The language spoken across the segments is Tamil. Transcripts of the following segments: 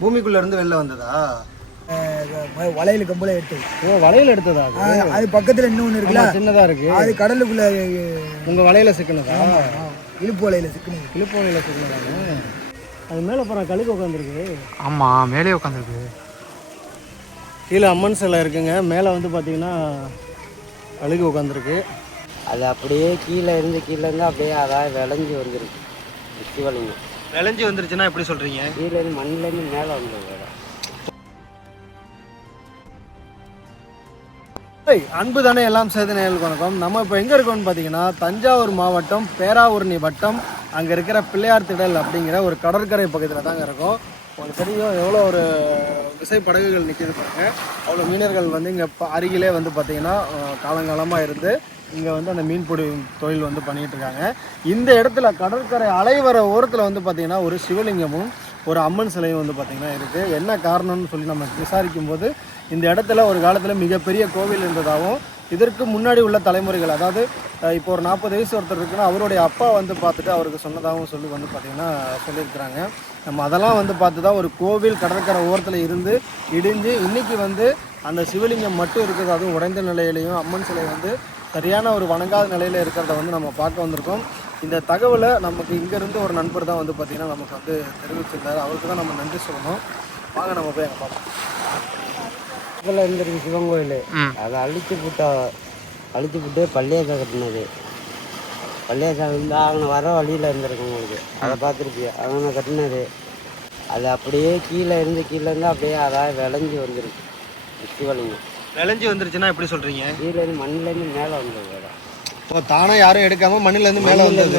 பூமிக்குள்ள இருந்து வெளில வந்ததா? வளையல் கம்பளை எடுத்தது. ஓ, வளையல் எடுத்ததா? அது பக்கத்துல இன்னொன்னு இருக்குல்ல, சின்னதா இருக்கு. அது கடலுக்குள்ள உங்க வலையில சிக்கினதா? இழுப்பு வலையில சிக்கினது. இழுப்பு வலையில சிக்கினதானே? அது மேலே போகிறேன் கழுகு உட்காந்துருக்கு. ஆமாம், மேலே உட்காந்துருக்கு. கீழே அம்மன் சிலை இருக்குங்க. மேலே வந்து பார்த்தீங்கன்னா கழுகு உட்காந்துருக்கு. அது அப்படியே கீழே இருந்து அப்படியே அதாவது விளைஞ்சி வந்துருக்கு. சிவலிங்கம் விளைஞ்சி வந்துருச்சுன்னா எப்படி சொல்கிறீங்க? கீழே இருந்து மண்ணிலேருந்து மேலே வந்துருக்கு. அன்பு தானே எல்லாம் சேர்த்து நேயர்களுக்கு வணக்கம். நம்ம இப்போ எங்கே இருக்கோம்னு பார்த்தீங்கன்னா தஞ்சாவூர் மாவட்டம் பேராவூரணி வட்டம் அங்கே இருக்கிற பிள்ளையார் திடல் அப்படிங்கிற ஒரு கடற்கரை பகுதியில் தாங்க இருக்கோம். உங்களுக்கு தெரியும் எவ்வளோ ஒரு விசைப்படகுகள் நிற்கிது பாருங்க. அவ்வளோ மீனர்கள் வந்து இங்கே அருகிலே வந்து பார்த்திங்கன்னா காலங்காலமாக இருந்து இங்கே வந்து அந்த மீன்பிடி தொழில் வந்து பண்ணிகிட்டு இருக்காங்க. இந்த இடத்துல கடற்கரை அலைவர ஓரத்தில் வந்து பார்த்திங்கன்னா ஒரு சிவலிங்கமும் ஒரு அம்மன் சிலையும் வந்து பார்த்திங்கன்னா இருக்குது. என்ன காரணம்னு சொல்லி நம்ம விசாரிக்கும் போது இந்த இடத்துல ஒரு காலத்தில் மிகப்பெரிய கோவில் இருந்ததாகவும் இதற்கு முன்னாடி உள்ள தலைமுறைகள், அதாவது இப்போ ஒரு 40 வயசு ஒருத்தர் இருக்குன்னா அவருடைய அப்பா வந்து பார்த்துட்டு அவருக்கு சொன்னதாகவும் சொல்லி வந்து பார்த்திங்கன்னா சொல்லியிருக்கிறாங்க. நம்ம அதெல்லாம் வந்து பார்த்து தான் ஒரு கோவில் கடற்கரை ஓரத்தில் இருந்து இடிஞ்சு இன்றைக்கி வந்து அந்த சிவலிங்கம் மட்டும் இருக்குது, அதுவும் உடைந்த நிலையிலையும் அம்மன் சிலை வந்து சரியான ஒரு வணங்காத நிலையில் இருக்கிறத வந்து நம்ம பார்க்க வந்திருக்கோம். இந்த தகவலை நமக்கு இங்கேருந்து ஒரு நண்பர் தான் வந்து பார்த்திங்கன்னா நமக்கு வந்து தெரிவிச்சிருந்தார். அவருக்கு தான் நம்ம நன்றி சொல்லணும். வாங்க நம்ம போய் அங்கே பார்ப்போம். இதில் இருந்திருக்கு சிவன் கோயில். அதை அழிச்சு விட்டு பள்ளியாசா கட்டினது. பள்ளியாசா வந்து அவங்க வர வழியில் இருந்திருக்கு உங்களுக்கு, அதை பார்த்துருப்பியா? அவங்க கட்டினது. அது அப்படியே கீழே இருந்து அப்படியே அதாவது விளைஞ்சி வந்துருக்கு. சிவலிங்கம் விளைஞ்சி வந்துருச்சுன்னா எப்படி சொல்கிறீங்க? கீழே இருந்து மண்ணிலேருந்து மேலே வந்தது. இப்போ தானாக யாரும் எடுக்காமல் மண்ணிலேருந்து மேலே வந்தது.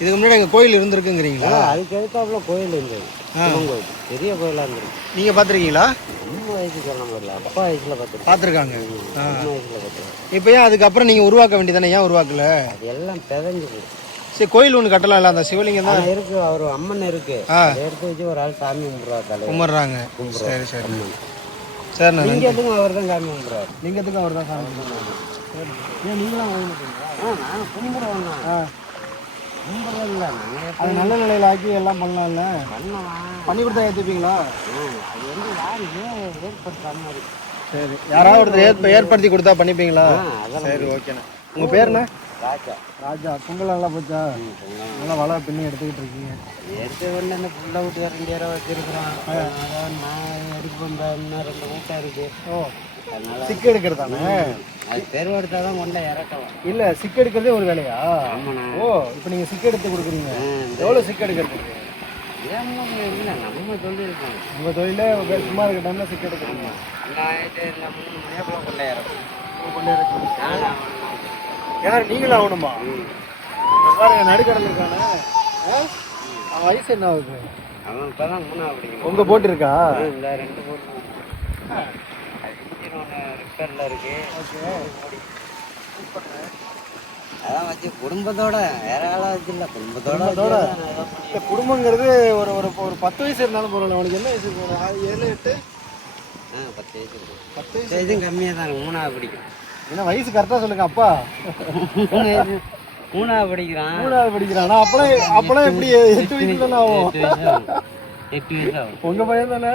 இதுக்கு முன்னாடி எங்கள் கோயில் இருந்திருக்குங்கிறீங்களா? அதுக்கு எதுக்காப்புல கோயில் இருந்தது, சிவன் கோயில். பெரிய கோயிலாக இருந்திருக்கு. நீங்கள் பார்த்துருக்கீங்களா? நம்ம வயசு சொல்ல முடியல, அப்பா வயசில் பார்த்துருக்காங்க. வயசில் பார்த்துருக்கேன். இப்போ ஏன் அதுக்கப்புறம் நீங்கள் உருவாக்க வேண்டியதானே? ஏன் உருவாக்கல? அது எல்லாம் பிதஞ்சு போயிடும். சரி, கோயில் ஒன்று கட்டலாம் இல்லை? அந்த சிவலிங்கம் தான் இருக்கு, அவர் அம்மன் இருக்கு. எடுத்து வச்சு ஒரு ஆள் சாமி கும்பிட்றாங்க. சரி சரி சரி. லிங்கத்துக்கும் அவர் தான் சாமி கும்பிட்றாரு. லிங்கத்துக்கும் அவர் தான் சாமி கும்பிட்றாரு. ஏன் நீங்களாம் வாங்க மாட்டீங்களா? நாங்கள் கும்பிடுவோம். கும்பிட்றது இல்லை, நாங்கள் அது நல்ல நிலையில் ஆக்கி எல்லாம் பண்ணலாம்ல. பண்ணி கொடுத்தா ஏற்றுப்பீங்களா? அது வந்து யாருக்கு ஏற்படுத்தாம மாதிரி. சரி, யாராவது ஒருத்தர் ஏற்படுத்தி கொடுத்தா பண்ணிப்பீங்களா? சரி, ஓகேண்ணா. உங்கள் பேருண்ணா? ராஜா. ராஜா. பொங்கல் நல்லா போச்சா? நல்லா வலை பின்னி எடுத்துக்கிட்டு இருக்கீங்க. எடுத்து வந்து அந்த புள்ள விட்டு 2 வச்சுருக்குறோம். அதாவது நான் எடுப்பு இன்னும் 2 மூட்டை இருக்கு. ஓ, சிக்கு எடுக்கிறதானே? அது தெருவு எடுத்தால் தான் கொண்டா இறக்கலாம். இல்லை, சிக்கு எடுக்கிறதே ஒரு வேலையா? ஆமாண்ணா. ஓ, இப்போ நீங்கள் சிக்கு எடுத்து கொடுக்குறீங்க. எவ்வளோ சிக்கு எடுக்கிறது? இல்லை, நம்ம சொல்லியிருக்கோம். உங்கள் தொழிலே சும்மா இருக்க டைமில் சிக்கு எடுக்கிறீங்க. கொண்டா இறக்கும். கொண்டே இறக்கும். யார் நீங்களும் ஆகணுமா? பாருங்க, நடுக்கடல் இருக்கானே. அவன் வயசு என்ன ஆகுது? அவன் இப்போ தான் 3ஆவது படிக்கணும். உங்கள் போட்டு இருக்கா? இல்லை, 2 போட்டு ரிப்பேரில் இருக்கு. ஓகே, அதான் வச்சு குடும்பத்தோட வேற ஆளாக வச்சு இல்லை, குடும்பத்தோட. இல்லை, குடும்பங்கிறது ஒரு ஒரு ஒரு 10 வயசு இருந்தாலும் பரவாயில்ல. அவனுக்கு என்ன வயசு இருக்கும்? 7 8? 10 வயசு இருக்கும். 10 வயசு வயசும் கம்மியாக தான், 3ஆவது படிக்கும். என்ன வயசு கரெக்டாக சொல்லுங்க. அப்பா 3ஆவது படிக்கிறான். 3ஆவது படிக்கிறானா? அப்பெல்லாம் எப்படி 8 வயசு தானே ஆகும்? 8 வயசு ஆகும். உங்கள் பையன் தானே?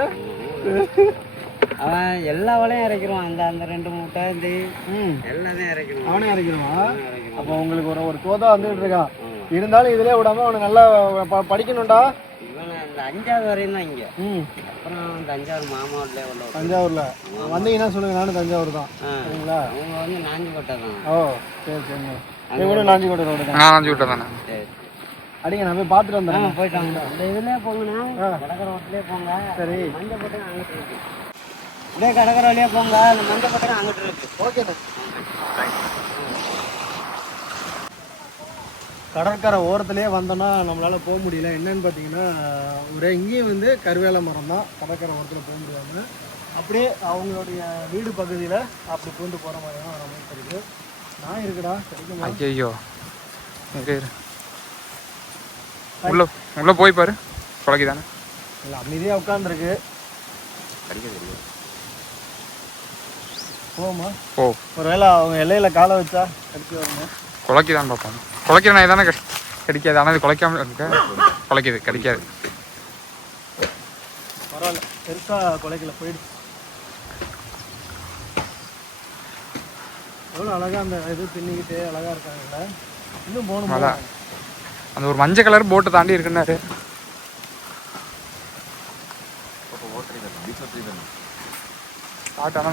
அவன் எல்லா வலையும் இறக்கிடுவான். அந்த 2 மூட்டை எல்லாத்தையும் இறக்கிடுவான். அவனே இறக்கிடுவான். அப்போ உங்களுக்கு ஒரு தோதா வந்துட்டு இருக்கான். இருந்தாலும் இதுலேயே விடாம அவனுக்கு நல்லா படிக்கணும்டா. இவன் அந்த 5ஆவது வரையும் தான் இங்கே. அப்புறம் அந்த 5ஆவது மாமாவிலே உள்ள தஞ்சாவூர்ல வந்தீங்கன்னா சொல்லுங்க, நானும் தஞ்சாவூர் தான். சரிங்களா? அவங்க வந்து நாஞ்சிக்கோட்டை தான். ஓ, சரி சரிங்க. கூட நாஞ்சிக்கோட்டை ரோடு தான். நாஞ்சிக்கோட்டை தானே? சரி, அடிங்க, நான் போய் பார்த்துட்டு வந்துடுறேன். போயிட்டாங்க. அந்த இதுலேயே போங்கண்ணா, கடற்கரை ரோட்லேயே போங்க. சரி, மஞ்சள் போட்டு அங்கிட்டு இருக்கு. இதே கடற்கரை வழியே போங்க, அந்த மஞ்சள் போட்டு அங்கிட்டு இருக்கு. ஓகே. கடற்கரை ஓரத்துலேயே வந்தோன்னா நம்மளால் போக முடியல. என்னன்னு பார்த்தீங்கன்னா, ஒரே இங்கேயும் வந்து கருவேல மரம் தான். கடற்கரை ஓரத்தில் போக முடியாமல் அப்படியே அவங்களுடைய வீடு பகுதியில் அப்படி பூந்து போகிற மாதிரி தான் அமைப்பு இருக்குது. நான் இருக்குடா கிடைக்குமா? ஐயோ, உள்ள போய் பாரு, குழக்கி தானே? இல்லை, அமைதியாக உட்காந்துருக்கு. போமா ஓ, ஒரு வேளை அவங்க எல்லையில் காலை வச்சா கடிச்சு வருங்க. குழக்கி தான் பார்ப்போம். குழக்கிற நாய் தானே கடிக்காது. ஆனால் இது குலைக்காம இருக்க குலைக்குது, கடிக்காது. பரவாயில்ல, பெருசாக குலைக்கல, போயிடுச்சு. எவ்வளோ அழகாக அந்த இது பின்னிக்கிட்டு அழகாக இருக்காங்கல்ல. இன்னும் போகணும். அந்த ஒரு மஞ்சள் கலர் போட்டை தாண்டி இருக்குன்னாரு.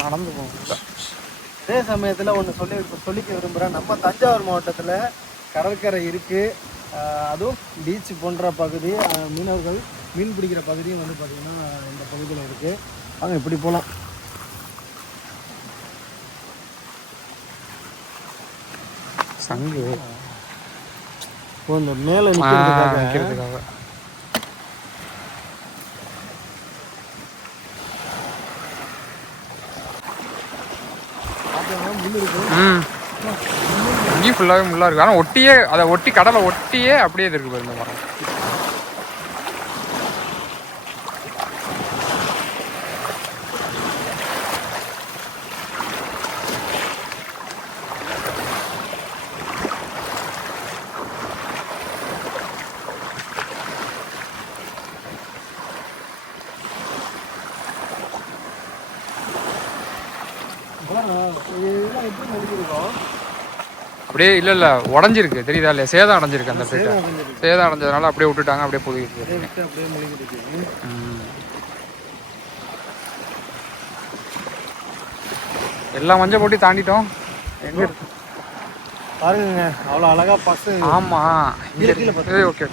நடந்து போகும். அதே சமயத்தில் ஒன்று சொல்லிக்க விரும்புகிறேன். நம்ம தஞ்சாவூர் மாவட்டத்தில் கடற்கரை இருக்குது, அதுவும் பீச் போன்ற பகுதி, மீனவர்கள் மீன் பிடிக்கிற பகுதியும் வந்து பார்த்திங்கன்னா இந்த பகுதியில் இருக்குது. வாங்க இப்படி போகலாம். சங்கு இந்த மேலே நிற்கிறதுக்காக. இங்கேயும் ஃபுல்லாகவே முள்ளா இருக்கு. ஆனால் ஒட்டியே அதை ஒட்டி கடலை ஒட்டியே அப்படியே இருக்கு பாருங்க மரம். அப்படியே இல்லை இல்லை உடஞ்சிருக்கு தெரியுதா இல்லையா? சேதம் அடைஞ்சிருக்கு. அந்த பிளேட்டை சேதம் அடைஞ்சதுனால அப்படியே விட்டுட்டாங்க, அப்படியே புதுக்கிட்டு. எல்லாம் மஞ்சள் போட்டி தாண்டிட்டோம். எங்க பாருங்க அவ்வளோ அழகா பசு. ஆமா ஓகே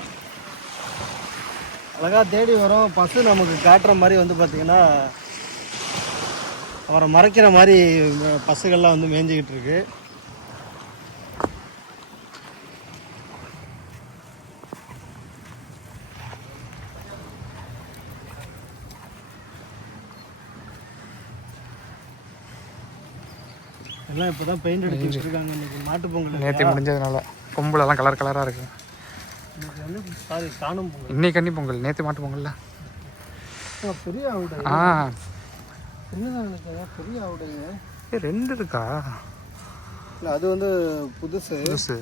அழகா தேடி வரும். பசு நமக்கு காட்டுற மாதிரி வந்து பார்த்தீங்கன்னா அவரை மறைக்கிற மாதிரி பசுகள்லாம் வந்து மேய்ஞ்சிக்கிட்டு இருக்கு. எல்லாம் இப்போ தான் பெயிண்ட் அடிச்சு வச்சுருக்காங்க. இன்னைக்கு மாட்டு பொங்கல் நேற்று முடிஞ்சதுனால கொம்புலெல்லாம் கலர் கலராக இருக்கு. சாரி காணும் பொங்கல், இன்னைக்கு கன்னி பொங்கல், நேற்று மாட்டு பொங்கல்ல. பெரிய ஆவுடை. என்னதான் நினைக்கிறேன், பெரிய ஆவுடைங்க. ரெண்டு இருக்கா? இல்லை அது வந்து புதுசு.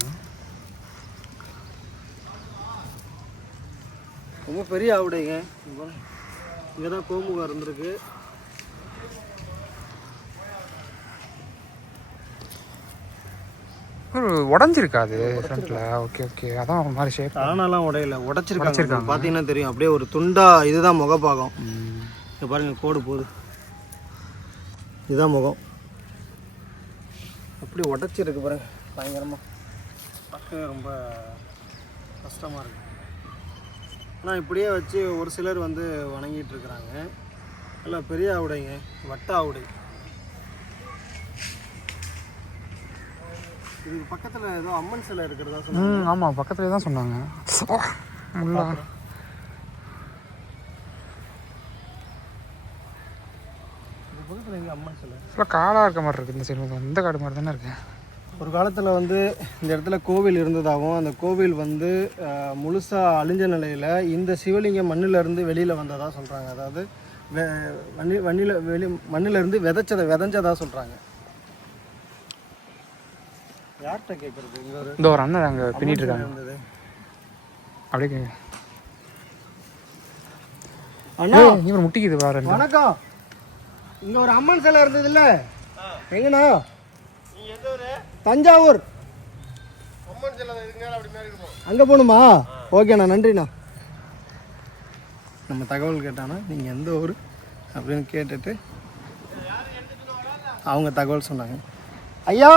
ரொம்ப பெரிய ஆவுடைங்க. இங்கே தான் கோமுகம் இருந்திருக்கு. உடஞ்சிருக்கா அது ஃப்ரண்ட்ல? ஓகே ஓகே, அதான் ஒரு மாதிரி ஷேப். தானெல்லாம் உடையல, உடைச்சிருக்காங்க. பார்த்தீங்கன்னா தெரியும், அப்படியே ஒரு துண்டா. இதுதான் முகப்பாகம். இங்கே பாருங்க கோடு போகுது, இதுதான் முகம். அப்படி உடச்சிருக்கு பாருங்க, பயங்கரமாக. பார்க்கவே ரொம்ப கஷ்டமாக இருக்குது. ஆனால் இப்படியே வச்சு ஒரு சிலர் வந்து வணங்கிட்டு இருக்கிறாங்க. நல்லா பெரிய ஆவுடைங்க, வட்ட ஆவுடை. இதுக்கு பக்கத்தில் ஏதோ அம்மன் சிலை இருக்கிறதா சொன்னாங்க. ஆமாம், பக்கத்துலேயே தான் சொன்னாங்க. முள்ளா இது பக்கத்தில் எங்கே அம்மன் சிலை? ஃபுல்லாக காடாக இருக்க மாதிரி இருக்குது. இந்த சைடு இந்த காடு மாதிரி தானே இருக்கு. ஒரு காலத்தில் வந்து இந்த இடத்துல கோவில் இருந்ததாகவும், அந்த கோவில் வந்து முழுசாக அழிஞ்ச நிலையில் இந்த சிவலிங்கம் மண்ணிலேருந்து வெளியில் வந்ததாக சொல்கிறாங்க. அதாவது மண்ணிலேருந்து விதைஞ்சதாக சொல்கிறாங்க. யார்கிட்ட கேட்குறது? இந்த ஒரு அண்ணன் அங்கே பின்னிட்டு இருக்காங்க. இருந்தது அப்படியே அண்ணா இவர் முட்டிக்குது பாரு. வணக்கம். இங்கே ஒரு அம்மன் சிலை இருந்தது இல்லை? எங்கண்ணா? தஞ்சாவூர். அங்கே போகணுமா? ஓகேண்ணா, நன்றிண்ணா. நம்ம தகவல் கேட்டானா நீங்கள் எந்த ஊர் அப்படின்னு கேட்டுட்டு அவங்க தகவல் சொன்னாங்க. ஐயா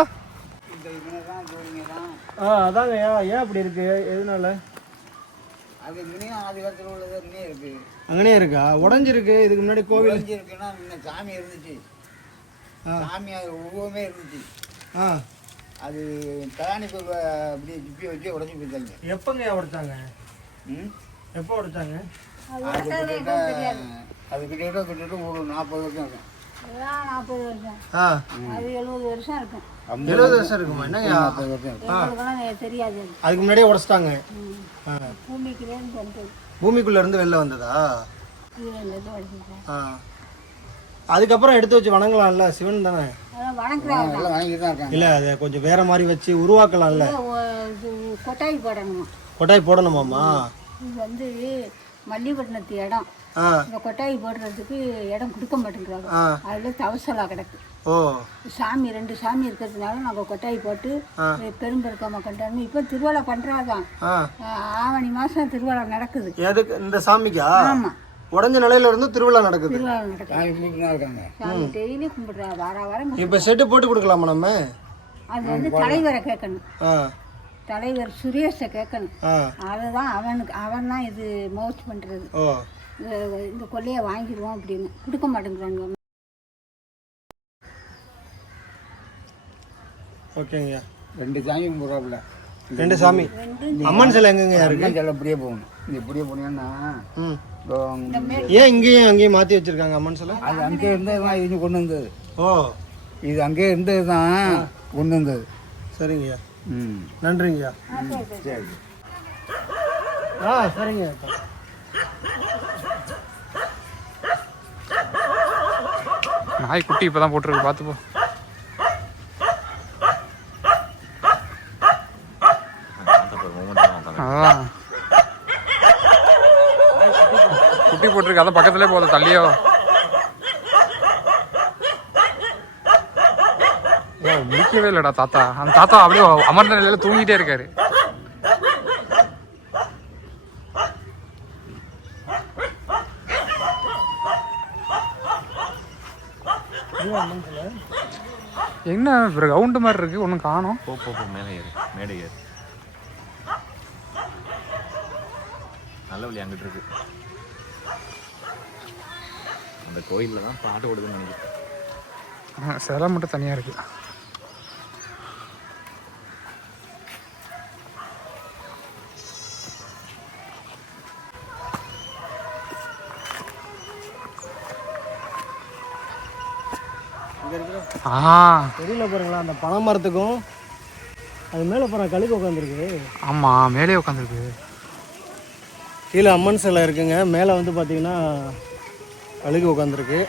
அதாங்க ஐயா, ஏன் அப்படி இருக்கு? எதனால? அது ஆதிகாலத்தில் உள்ளது இருக்கு. அங்கனே இருக்கா? உடஞ்சிருக்கு. இதுக்கு முன்னாடி கோவில் இருக்குன்னா சாமி இருந்துச்சு. சாமி அது உருவமே இருந்துச்சு. அது கல்யாணி அப்படி ஜிப்பி வச்சு உடஞ்சி போயிட்டாங்க. எப்போங்க உடைச்சாங்க? எப்போ உடைச்சாங்க? அது கிட்டத்தட்ட ஒரு 40 வருஷம் இருக்கும். 40 வருஷம். அது 70 வருஷம் இருக்கும். 70 வருஷம் இருக்குமா? என்னங்க? தெரியாது. அதுக்கு முன்னாடியே உடைச்சிட்டாங்க. பூமிக்குள்ள இருந்து வெளில வந்ததா? அதுக்கப்புறம் எடுத்து வச்சு வணங்கலாம்ல, சிவன் தானே. இல்ல அதை கொஞ்சம் வேற மாதிரி வச்சு உருவாக்கலாம்ல. கொட்டாய் போடணுமா? கொட்டாய் போடணுமாம்மா? இது வந்து மல்லிப்பட்டினத்து இடம். ஆ இந்த கொட்டாய் போடுறதுக்கு இடம் கொடுக்க மாட்டேங்கிறாங்க. ஆ அதில் தவசலாக கிடக்கு. ஓ சாமி 2 சாமி இருக்கிறதுனால நாங்கள் கொட்டாய் போட்டு பெரும்பெருக்கமாக கொண்டாடணும். இப்போ திருவிழா பண்ணுறாதான். ஆ ஆவணி மாதம் திருவிழா நடக்குது. எதுக்கு இந்த சாமிக்கா? ஆமாம், உடஞ்ச நிலையில இருந்து திருவிழா நடக்குது. திருவிழா நடக்குது. சாமி டெய்லி கும்பிட்றா, வாரம் இப்போ செட்டு போட்டு கொடுக்கலாமா நம்ம? அது வந்து தலைவரை கேட்கணும். ஆ தலைவர் சுரேஷை கேட்கணும். ஆ அதுதான் அவன் தான் இது மோஸ்ட் பண்ணுறது. ஓ இந்த கொள்ளையை வாங்கிடுவோம் அப்படின்னு கொடுக்க மாட்டேங்கிறாங்க. ஓகேங்க. 2 சாமி கும்பிட்றாப்புல. 2 சாமி. அம்மன் சிலை எங்கங்க இருக்கு? அம்மன் சிலை இப்படியே போகணும். இது இப்படியே போனீங்கன்னா ம் ஏன் இங்கேயும் அங்கேயும் மாற்றி வச்சிருக்காங்க அம்மன் சிலை? அது அங்கே இருந்தது தான் இது கொண்டு வந்தது. ஓ இது அங்கே இருந்தது தான் கொண்டு வந்தது. சரிங்கய்யா, ம் நன்றிங்கய்யா. சரி. ஆ சரிங்க. நாய் குட்டி இப்போ தான் போட்டிருக்கு, பார்த்துப்போ. அதான் குட்டி போட்டிருக்கு, அதான் பக்கத்துலேயே போகுது, தள்ளியோ. முடிக்கவே இல்லைடா தாத்தா. அந்த தாத்தா அப்படியே அமர்ந்த நிலையில தூங்கிட்டே இருக்காரு. என்ன ரவுண்டு மாதிரி இருக்கு, ஒன்றும் காணோம். போ மேலே ஏறு, மேடை ஏறு. நல்ல வழி அங்கிட்டு இருக்கு. அந்த கோயிலில் தான் பாட்டு ஓடுதுன்னு நினைக்கிறேன். சிலை மட்டும் தனியாக இருக்கு. தெரியல பாருங்களா, அந்த பனை மரத்துக்கும் அது மேலே போகிற கழுகு உட்காந்துருக்கு. ஆமாம், மேலே உட்காந்துருக்கு. கீழே அம்மன் சிலை இருக்குங்க, மேலே வந்து பார்த்தீங்கன்னா கழுகு உட்காந்துருக்கு.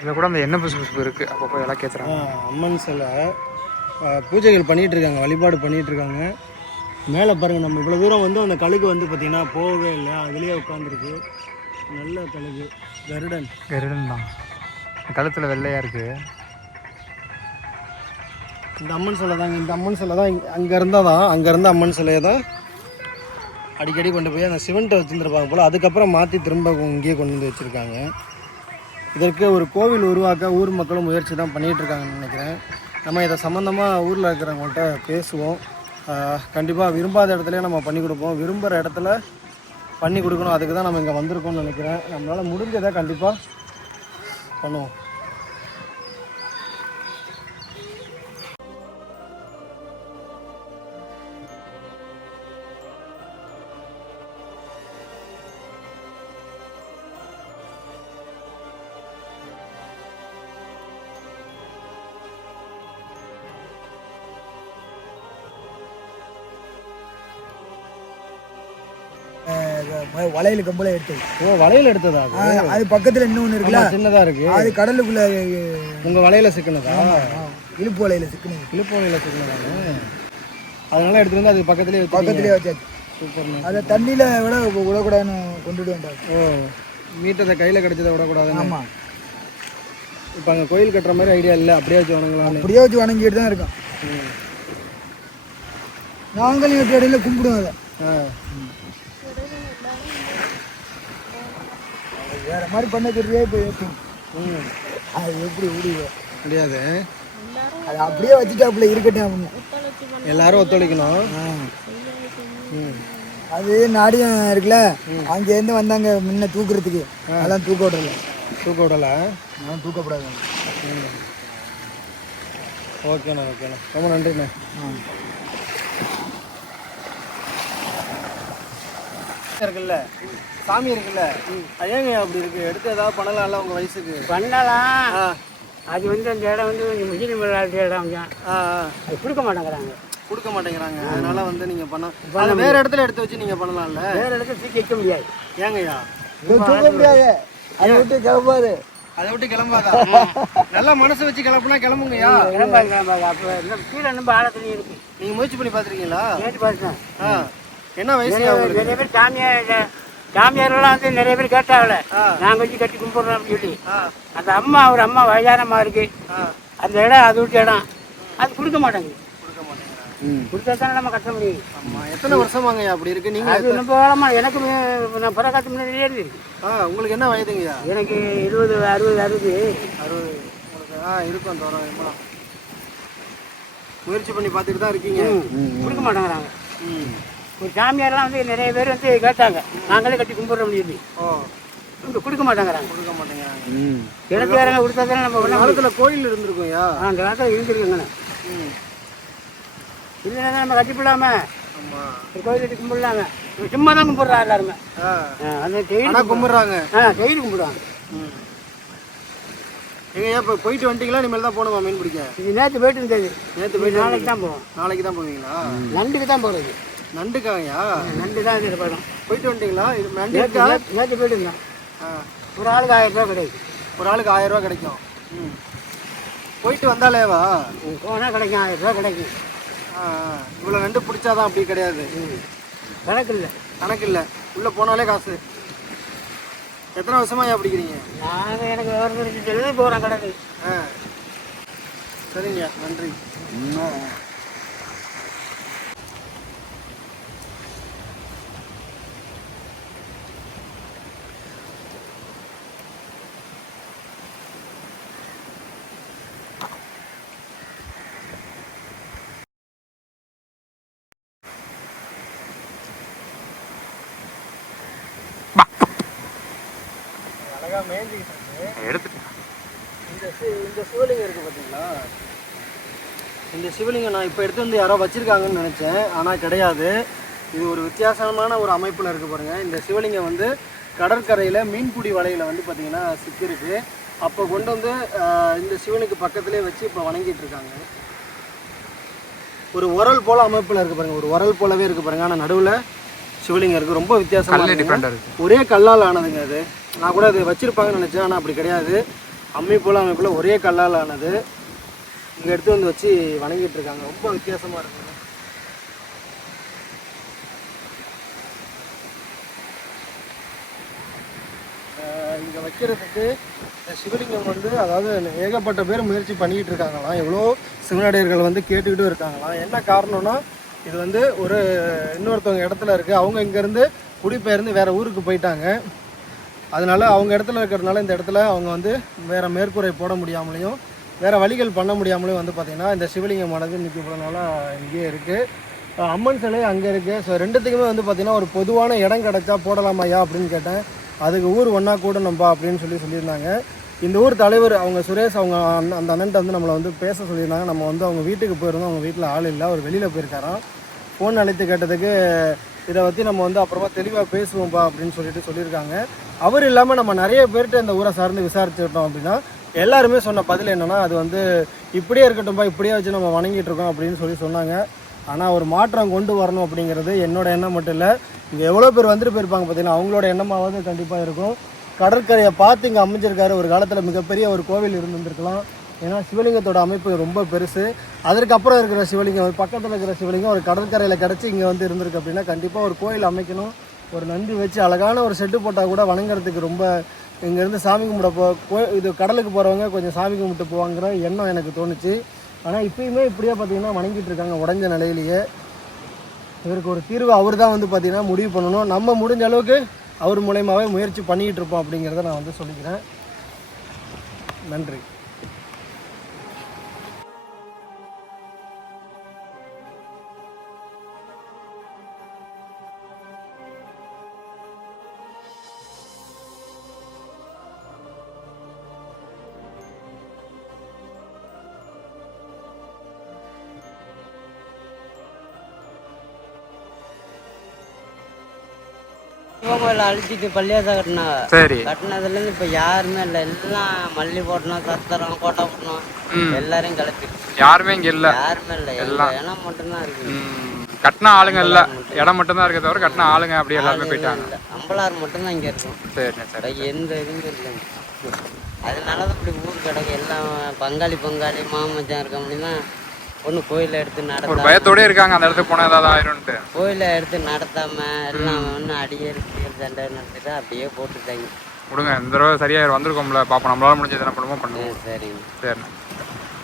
இதில் கூட அந்த எண்ணெய் புசுப்பு இருக்குது, அப்போ போய் எல்லாம் கேட்குறாங்க. அம்மன் சிலை பூஜைகள் பண்ணிகிட்டு இருக்காங்க, வழிபாடு பண்ணிகிட்டு இருக்காங்க. மேலே பாருங்கள், நம்ம இவ்வளோ தூரம் வந்து அந்த கழுகு வந்து பார்த்திங்கன்னா போகவே இல்லை, அதுலேயே உட்காந்துருக்கு. நல்ல கழுகு, கருடன் தான், கழுத்தில் வெள்ளையாக இருக்குது. இந்த அம்மன் சிலை தாங்க, இந்த அம்மன் சிலை தான் அங்கே இருந்தால் தான், அங்கே இருந்த அம்மன் சிலையை தான் அடிக்கடி கொண்டு போய் அந்த சிவன்ட்டை வச்சுருந்துருப்பாங்க போல். அதுக்கப்புறம் மாற்றி திரும்ப இங்கேயே கொண்டு வந்து வச்சுருக்காங்க. இதற்கு ஒரு கோவில் உருவாக்க ஊர் மக்களும் முயற்சி தான் பண்ணிகிட்டு இருக்காங்கன்னு நினைக்கிறேன். நம்ம இதை சம்மந்தமாக ஊரில் இருக்கிறவங்கள்ட்ட பேசுவோம். கண்டிப்பாக விரும்பாத இடத்துலையே நம்ம பண்ணி கொடுப்போம், விரும்புகிற இடத்துல பண்ணி கொடுக்கணும். அதுக்கு தான் நம்ம இங்கே வந்திருக்கோம்னு நினைக்கிறேன். நம்மளால் முடிஞ்சதை கண்டிப்பாக பண்ணுவோம். வளையல் கம்பளை எடுத்தது. ஓ வளையல் எடுத்ததா? அது பக்கத்துல இன்னொன்று இருக்குல்ல, சின்னதாக இருக்கு. அது கடலுக்குள்ள உங்கள் வலையில் சிக்கினதா? இழுப்பு வலையில் சிக்கினது. இழுப்பு வலையில் சிக்கினதானே, அதனால எடுத்துகிட்டு வந்து அது பக்கத்துலேயே வச்சாச்சு. சூப்பர். அதை தண்ணியில் விடக்கூடாதுன்னு கொண்டுட்டு வந்தாங்க. ஓ மீட்டதை கையில் கிடச்சதை விடக்கூடாதுன்னு. ஆமாம். இப்போ அங்கே கோயில் கட்டுற மாதிரி ஐடியா இல்லை, அப்படியே வச்சு வணங்கலாம். அப்படியே வச்சு வணங்கிட்டு தான் இருக்கோம். நாங்களும் எட்டு இடையில கும்பிடுவோம் அதை. வேற மாதிரி பண்ண தெரியாது. இப்போ ஏற்றும் அது எப்படி முடியாது, அது அப்படியே வச்சுட்டாப்புல இருக்கட்டும் அப்படின்னு எல்லாரும் ஒத்துழைக்கணும். அது நாடியம் இருக்குல்ல, அங்கேருந்து வந்தாங்க முன்ன தூக்குறதுக்கு, அதெல்லாம் தூக்க விடலை. நான் தூக்கப்படாது. ஓகேண்ணா, ரொம்ப நன்றிண்ணே. இருக்குல்ல சாமி இருக்குல்ல அது ஏங்க அப்படி இருக்கு? எடுத்து ஏதாவது பண்ணலாம்ல உங்க வயசுக்கு? பண்ணலாம். அது வந்து அந்த இடம் வந்து முஸ்லீம் விளையாட்டு இடம் கொஞ்சம் அது கொடுக்க மாட்டேங்கிறாங்க. கொடுக்க மாட்டேங்கிறாங்க. அதனால வந்து நீங்க பண்ண வேற இடத்துல எடுத்து வச்சு நீங்க பண்ணலாம்ல. வேற இடத்துல தூக்கி வைக்க முடியாது. ஏங்கய்யா? தூக்க முடியாது, அதை விட்டு கிளம்பாரு. அதை விட்டு கிளம்பாதா? நல்லா மனசு வச்சு கிளப்புனா கிளம்புங்கய்யா. கிளம்பாது. அப்போ கீழே ரொம்ப ஆழத்துலையும் இருக்கு. நீங்க முயற்சி பண்ணி பார்த்துருக்கீங்களா? கேட்டு பார்த்தேன். என்ன வயசு? நிறைய பேர் சாமியாரெல்லாம் வந்து நிறைய பேர் கேட்டாங்கள, நாங்கள் வச்சு கட்டி கும்பிட்றோம் அப்படின்னு சொல்லி. அந்த அம்மா ஒரு அம்மா வயதானம்மா இருக்கு, அந்த இடம் அது விட்டு இடம் அது கொடுக்க மாட்டாங்க. கொடுத்தா தானே நம்ம கட்ட முடியும். ஆமா. எத்தனை வருஷமாங்கய்யா அப்படி இருக்கு? நீங்க அது ரொம்ப காலமா எனக்கு நான் பிறகாத்து முன்னாடியே இருந்து. உங்களுக்கு என்ன வயதுங்கய்யா? எனக்கு 20, 60, 60. உங்களுக்கு இருக்கும் தோராயமா. முயற்சி பண்ணி பார்த்துட்டு தான் இருக்கீங்க. கொடுக்க மாட்டேங்கிறாங்க. ஒரு சாமியாரெல்லாம் வந்து நிறைய பேர் வந்து கேட்டாங்க, நாங்களே கட்டி கும்பிட்றோம் சொல்லி. கொடுக்க மாட்டேங்கிறாங்க. கொடுக்க மாட்டேங்கிறாங்க. இடத்துக்காரங்க கொடுத்தா தானே நம்ம அந்த காலத்துல கோயில் இருந்திருக்கும்யா. அந்த காலத்தில் இருந்துருக்குங்கண்ணே. இல்லைன்னா நம்ம கட்டிப்பிடலாம ஒரு கோயில் கட்டி கும்பிடலாங்க. சும்மா தான் கும்பிட்றா எல்லாருமே. அந்த டெய்லி கும்பிட்றாங்க. டெய்லி கும்பிடுவாங்க. எங்கய்யா இப்போ போயிட்டு வந்துட்டீங்களா? இனிமேல் தான் போகணுமா மீன் பிடிக்க? இது நேற்று போயிட்டு இருந்தது. நேற்று போயிட்டு நாளைக்கு தான் போவோம். நாளைக்கு தான் போவீங்களா? நண்டுக்கு தான் போகிறது. நண்டுக்காங்கய்யா? நண்டு தான் இது படம். போயிட்டு வந்துட்டீங்களா? இது நண்டு நேற்று போயிட்டு இருந்தோம். ஒரு ஆளுக்கு 1000 ரூபா கிடைக்கும். ஒரு ஆளுக்கு 1000 ரூபா கிடைக்கும். போயிட்டு வந்தாலேவா? போனால் கிடைக்கும், 1000 ரூபா கிடைக்கும். இவ்வளோ நண்டு பிடிச்சாதான் அப்படி கிடையாது. கணக்கு இல்லை. கணக்கு இல்லை, உள்ளே போனாலே காசு. எத்தனை வருஷமா ஏன் பிடிக்கிறீங்க? நாங்கள் எனக்கு விவரம் தெரிஞ்சு போகிறோம் கணக்கு. சரிங்க, நன்றி. அழகா மேய்ஞ்சிக்கிட்டு இருக்கு. எடுத்துட்டேன். இந்த சிவலிங்கம் இருக்குது பார்த்தீங்களா? இந்த சிவலிங்கம் நான் இப்போ எடுத்து வந்து யாரோ வச்சுருக்காங்கன்னு நினச்சேன், ஆனால் கிடையாது. இது ஒரு வித்தியாசமான ஒரு அமைப்பில் இருக்குது பாருங்கள். இந்த சிவலிங்கம் வந்து கடற்கரையில் மீன்பிடி வலையில் வந்து பார்த்திங்கன்னா சிக்கிருக்கு. அப்போ கொண்டு வந்து இந்த சிவனுக்கு பக்கத்துலேயே வச்சு இப்போ வணங்கிட்டு இருக்காங்க. ஒரு உரல் போல் அமைப்பில் இருக்குது பாருங்கள். ஒரு உரல் போலவே இருக்குது பாருங்கள். ஆனால் நடுவில் சிவலிங்கம் இருக்குது. ரொம்ப வித்தியாசமாக இருக்குது. ஒரே கல்லால் ஆனதுங்க அது. நான் கூட அது வச்சுருப்பாங்கன்னு நினச்சேன், ஆனால் அப்படி கிடையாது. அமைப்பில் ஒரே கல்லால் ஆனது. இங்கே எடுத்து வந்து வச்சு வணங்கிட்டு இருக்காங்க. ரொம்ப வித்தியாசமாக இருக்குங்க. இங்கே வைக்கிறதுக்கு இந்த சிவலிங்கம் வந்து அதாவது ஏகப்பட்ட பேர் முயற்சி பண்ணிக்கிட்டு இருக்காங்களாம். எவ்வளோ சிவனடியர்கள் வந்து கேட்டுக்கிட்டும் இருக்காங்களாம். என்ன காரணம்னா இது வந்து ஒரு இன்னொருத்தவங்க இடத்துல இருக்குது. அவங்க இங்கேருந்து குடிபெயர்ந்து வேறு ஊருக்கு போயிட்டாங்க. அதனால் அவங்க இடத்துல இருக்கிறதுனால இந்த இடத்துல அவங்க வந்து வேறு மேற்கூரை போட முடியாமலையும் வேறு வழிகள் பண்ண முடியாமலையும் வந்து பார்த்திங்கன்னா இந்த சிவலிங்கமானது இன்றைக்கி இவ்வளோ நாளாக இங்கேயே இருக்குது. அம்மன் சிலை அங்கே இருக்குது. ஸோ ரெண்டுத்துக்குமே வந்து பார்த்திங்கன்னா ஒரு பொதுவான இடம் கிடச்சா போடலாமாயா அப்படின்னு கேட்டேன். அதுக்கு ஊர் ஒன்றா கூடணும்பா அப்படின்னு சொல்லியிருந்தாங்க. இந்த ஊர் தலைவர் அவங்க சுரேஷ் அவங்க அந்த அண்ணன்ட்ட வந்து நம்மளை வந்து பேச சொல்லியிருந்தாங்க. நம்ம வந்து அவங்க வீட்டுக்கு போயிருந்தோம். அவங்க வீட்டில் ஆள் இல்லை, அவர் வெளியில் போயிருக்காராம். ஃபோன் அழைத்து கேட்டதுக்கு இதை பற்றி நம்ம வந்து அப்புறமா தெளிவாக பேசுவோம்ப்பா அப்படின்னு சொல்லியிருக்காங்க. அவர் இல்லாமல் நம்ம நிறைய பேர்கிட்ட இந்த ஊரை சார்ந்து விசாரிச்சுக்கிட்டோம் அப்படின்னா எல்லாருமே சொன்ன பதில் என்னென்னா அது வந்து இப்படியே இருக்கட்டும்பா, இப்படியே வச்சு நம்ம வணங்கிட்டு இருக்கோம் அப்படின்னு சொன்னாங்க. ஆனால் ஒரு மாற்றம் கொண்டு வரணும் அப்படிங்கிறது என்னோட எண்ணம் மட்டும் இல்லை. இங்கே எவ்வளோ பேர் வந்துட்டு போயிருப்பாங்க பார்த்தீங்கன்னா அவங்களோட எண்ணமாவது கண்டிப்பாக இருக்கும். கடற்கரையை பார்த்து இங்கே அமைஞ்சிருக்காரு. ஒரு காலத்தில் மிகப்பெரிய ஒரு கோவில் இருந்திருக்கலாம். ஏன்னா சிவலிங்கத்தோட அமைப்பு ரொம்ப பெருசு. அதற்கப்புறம் இருக்கிற சிவலிங்கம் பக்கத்தில் இருக்கிற சிவலிங்கம் ஒரு கடற்கரையில் கிடச்சி இங்கே வந்து இருந்திருக்கு அப்படின்னா கண்டிப்பாக ஒரு கோயில் அமைக்கணும். ஒரு நந்தி வச்சு அழகான ஒரு செட்டு போட்டால் கூட வணங்குறதுக்கு ரொம்ப இங்கேருந்து சாமி கும்பிட இது கடலுக்கு போகிறவங்க கொஞ்சம் சாமி கும்பிட்டு போவாங்கிற எண்ணம் எனக்கு தோணுச்சு. ஆனால் இப்பயுமே இப்படியே பார்த்தீங்கன்னா வணங்கிட்டு இருக்காங்க உடஞ்ச நிலையிலேயே. இதற்கு ஒரு தீர்வு அவர் தான் வந்து பார்த்திங்கன்னா முடிவு பண்ணணும். நம்ம முடிஞ்ச அளவுக்கு அவர் மூலயமாவே முயற்சி பண்ணிக்கிட்டு இருப்போம் அப்படிங்கிறத நான் வந்து சொல்லிக்கிறேன். நன்றி. சிவன் கோயில் அழிச்சிட்டு பள்ளியாசா கட்டினாங்க. சரி. கட்டினதுலேருந்து இப்போ யாருமே இல்லை. எல்லாம் மல்லிப்பட்டினம், சத்திரம், கோட்டைப்பட்டினம் எல்லாரையும் கிளப்பி. யாருமே இங்க இல்ல. யாருமே இல்லை. எல்லாம் இடம் மட்டும்தான் இருக்கு. கட்டின ஆளுங்க இல்ல, இடம் மட்டும் தான் இருக்க தவிர கட்டின ஆளுங்க அப்படியே எல்லாருமே போயிட்டாங்க. அம்பலார் மட்டும்தான் இங்க இருக்கும். சரி சரி. எந்த இதுவும் இல்லைங்க. அதனாலதான் இப்படி ஊர் கிடக்கு. எல்லாம் பங்காளி மாமச்சான் இருக்க முடியுதான் ஒண்ணு கோயில எடுத்து ஒரு நடத்த பயத்தோட இருக்காங்க அந்த இடத்துக்கு போனா ஏதாவது ஆயிரும்ட்டு. கோயில எடுத்து நடத்தாம எல்லாம் ஒண்ணு அடியேறி சண்டை நடத்திட்டு அப்படியே போட்டுட்டாங்க. விடுங்க, இந்த தடவை சரியா வந்திருக்கோம்ல, பாப்போம் நம்மளால முடிஞ்சது என்ன பண்ணுமோ பண்ணுவோம். சரிங்க. சரி.